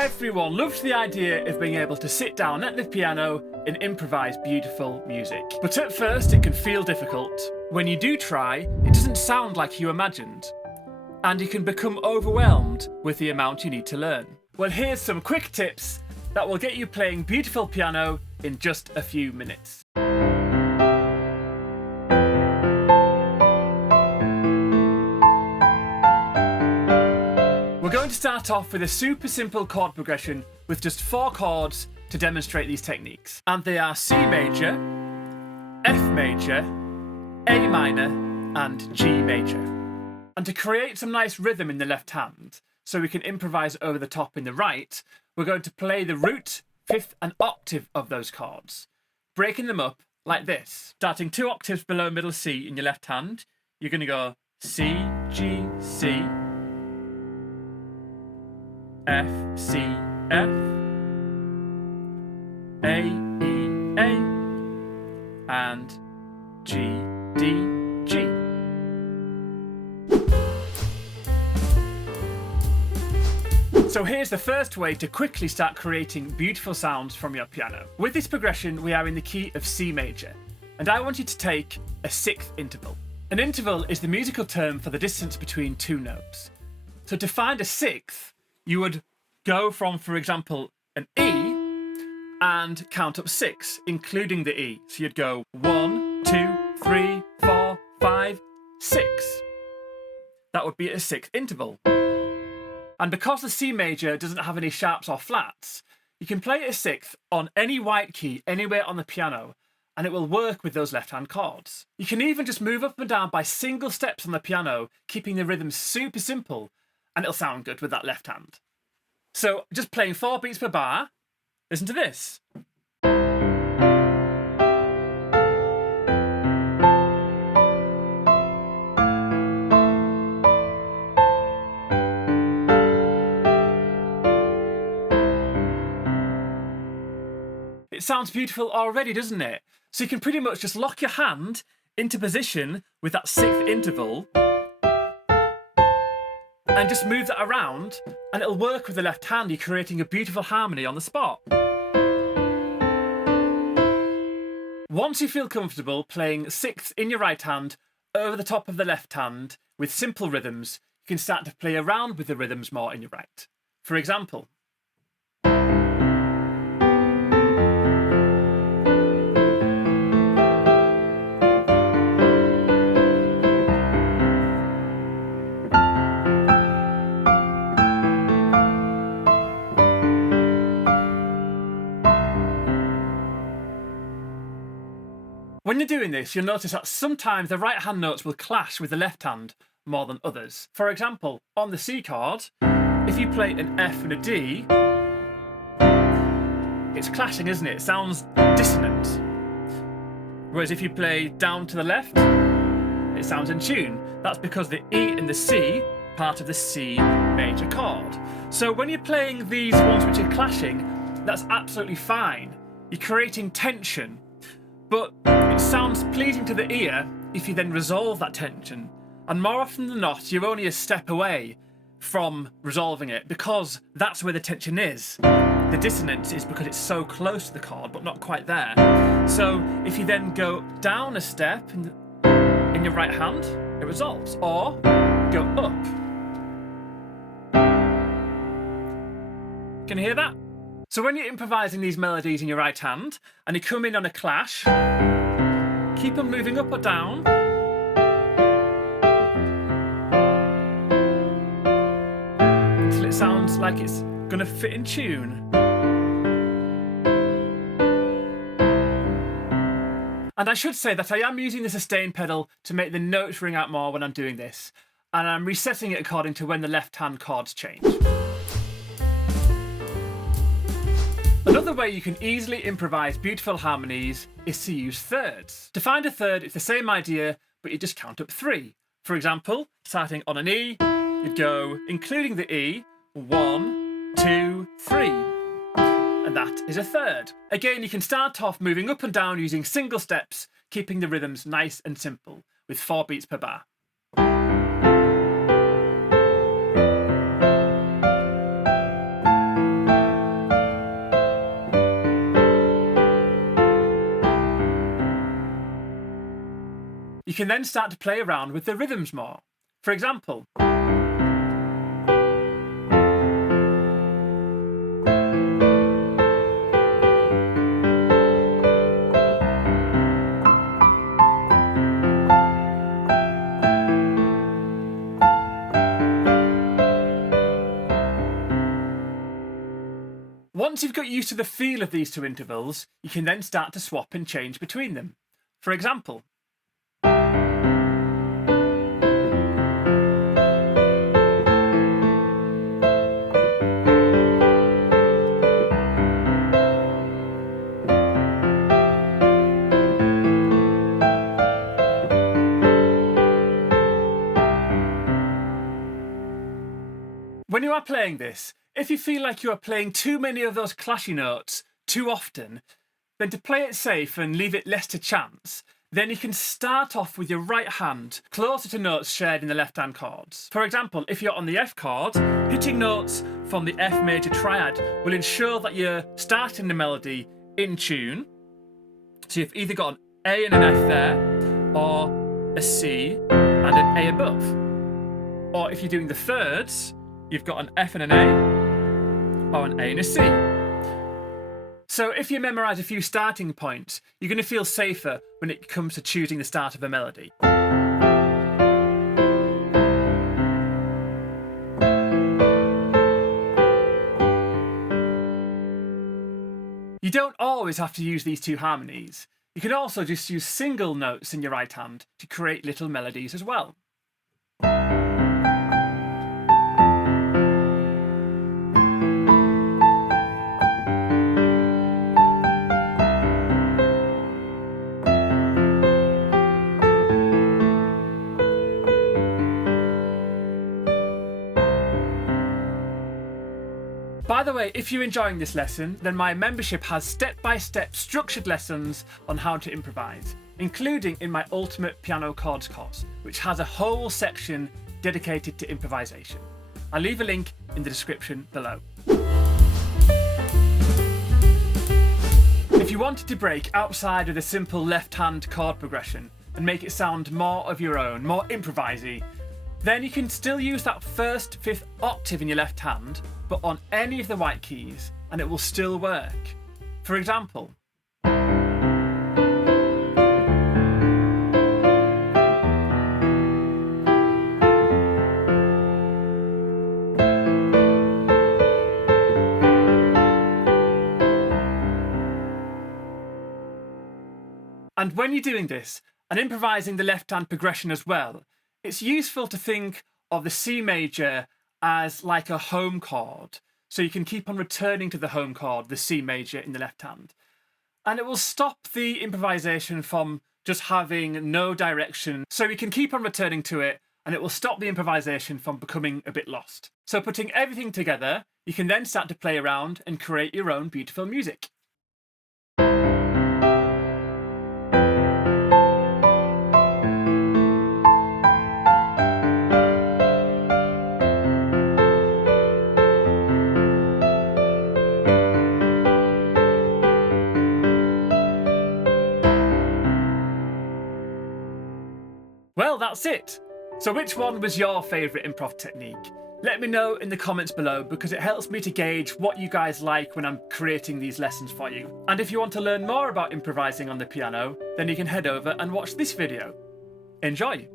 Everyone loves the idea of being able to sit down at the piano and improvise beautiful music. But at first it can feel difficult. When you do try, it doesn't sound like you imagined. And you can become overwhelmed with the amount you need to learn. Well, here's some quick tips that will get you playing beautiful piano in just a few minutes. We're going to start off with a super simple chord progression with just 4 chords to demonstrate these techniques. And they are C major, F major, A minor, and G major. And to create some nice rhythm in the left hand, so we can improvise over the top in the right, we're going to play the root, fifth, and octave of those chords, breaking them up like this. Starting 2 octaves below middle C in your left hand, you're going to go C, G, C, F, C, F, A, E, A, and G, D, G. So here's the first way to quickly start creating beautiful sounds from your piano. With this progression, we are in the key of C major, and I want you to take a 6th interval. An interval is the musical term for the distance between 2 notes. So to find a 6th, you would go from, for example, an E and count up 6, including the E. So you'd go 1, 2, 3, 4, 5, 6. That would be a 6th interval. And because the C major doesn't have any sharps or flats, you can play a 6th on any white key anywhere on the piano, and it will work with those left-hand chords. You can even just move up and down by single steps on the piano, keeping the rhythm super simple, and it'll sound good with that left hand. So just playing 4 beats per bar, listen to this. It sounds beautiful already, doesn't it? So you can pretty much just lock your hand into position with that 6th interval and just move that around, and it'll work with the left hand. You're creating a beautiful harmony on the spot. Once you feel comfortable playing 6th in your right hand over the top of the left hand with simple rhythms, you can start to play around with the rhythms more in your right. For example, when you're doing this, you'll notice that sometimes the right hand notes will clash with the left hand more than others. For example, on the C chord, if you play an F and a D, it's clashing, isn't it? It sounds dissonant. Whereas if you play down to the left, it sounds in tune. That's because the E and the C are part of the C major chord. So when you're playing these ones which are clashing, that's absolutely fine. You're creating tension. But it sounds pleasing to the ear if you then resolve that tension. And more often than not, you're only a step away from resolving it, because that's where the tension is. The dissonance is because it's so close to the chord, but not quite there. So if you then go down a step in your right hand, it resolves. Or go up. Can you hear that? So when you're improvising these melodies in your right hand and you come in on a clash, keep them moving up or down. Until it sounds like it's going to fit in tune. And I should say that I am using the sustain pedal to make the notes ring out more when I'm doing this. And I'm resetting it according to when the left-hand chords change. Another way you can easily improvise beautiful harmonies is to use thirds. To find a third, it's the same idea, but you just count up 3. For example, starting on an E, you'd go, including the E, 1, 2, 3. And that is a third. Again, you can start off moving up and down using single steps, keeping the rhythms nice and simple, with 4 beats per bar. you can then start to play around with the rhythms more. For example, once you've got used to the feel of these two intervals, you can then start to swap and change between them. For example, when you are playing this, if you feel like you are playing too many of those clashy notes too often, then to play it safe and leave it less to chance, then you can start off with your right hand closer to notes shared in the left hand chords. For example, if you're on the F chord, hitting notes from the F major triad will ensure that you're starting the melody in tune. So you've either got an A and an F there, or a C and an A above. Or if you're doing the thirds, you've got an F and an A, or an A and a C. So if you memorise a few starting points, you're going to feel safer when it comes to choosing the start of a melody. You don't always have to use these two harmonies. You can also just use single notes in your right hand to create little melodies as well. By the way, if you're enjoying this lesson, then my membership has step-by-step structured lessons on how to improvise, including in my Ultimate Piano Chords course, which has a whole section dedicated to improvisation. I'll leave a link in the description below. If you wanted to break outside of the simple left-hand chord progression and make it sound more of your own, more improvisy, then you can still use that first fifth octave in your left hand, but on any of the white keys, and it will still work. For example, and when you're doing this, and improvising the left-hand progression as well, it's useful to think of the C major as like a home chord. So you can keep on returning to the home chord, the C major in the left hand. And it will stop the improvisation from just having no direction. So you can keep on returning to it, and it will stop the improvisation from becoming a bit lost. So putting everything together, you can then start to play around and create your own beautiful music. Well, that's it. So which one was your favourite improv technique? Let me know in the comments below, because it helps me to gauge what you guys like when I'm creating these lessons for you. And if you want to learn more about improvising on the piano, then you can head over and watch this video. Enjoy!